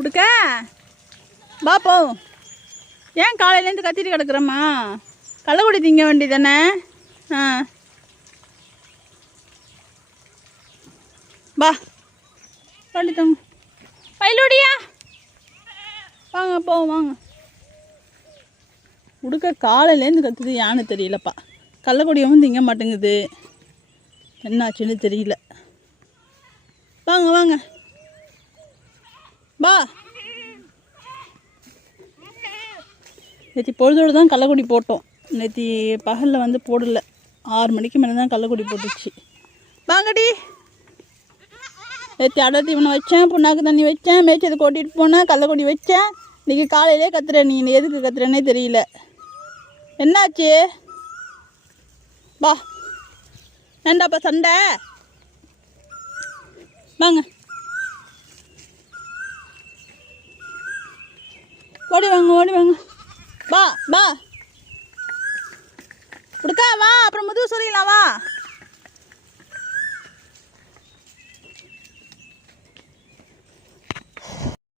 கொடுக்க பா போ. ஏன் காலையிலேருந்து கத்திட்டு கிடக்குறம்மா? கள்ளக்குடி திங்க வேண்டி தானே? ஆ பா வண்டி தங்க பயிலோடியா வாங்க போவோம் வாங்க. உடுக்க காலையிலேருந்து கத்துது யான்னு தெரியலப்பா. கள்ளக்குடியவும் திங்க மாட்டேங்குது, என்னாச்சுன்னு தெரியல. வாங்க வாங்க பா. நேற்று பொழுதோடு தான் கள்ளக்குடி போட்டோம். நேற்று பகலில் வந்து போடலை. 6 மணிக்கு மேலே தான் கள்ளக்குடி போட்டுச்சு. வாங்கடி. நேற்று அடை தீவனம் வச்சேன், புண்ணாக்கு தண்ணி வச்சேன், மேய்ச்சது கொட்டிட்டு போனேன், கள்ளக்குடி வச்சேன். இன்றைக்கி காலையிலே கத்துறேன். நீ எதுக்கு கத்துறேன்னே தெரியல. என்னாச்சு பா? ஏண்டாப்பா சண்டை? வாங்க ஓடி வாங்க ஓடி வாங்க. பா பா கொடுக்கா வா, அப்புறம் முதுகு சொல்லிக்கலாம் வா.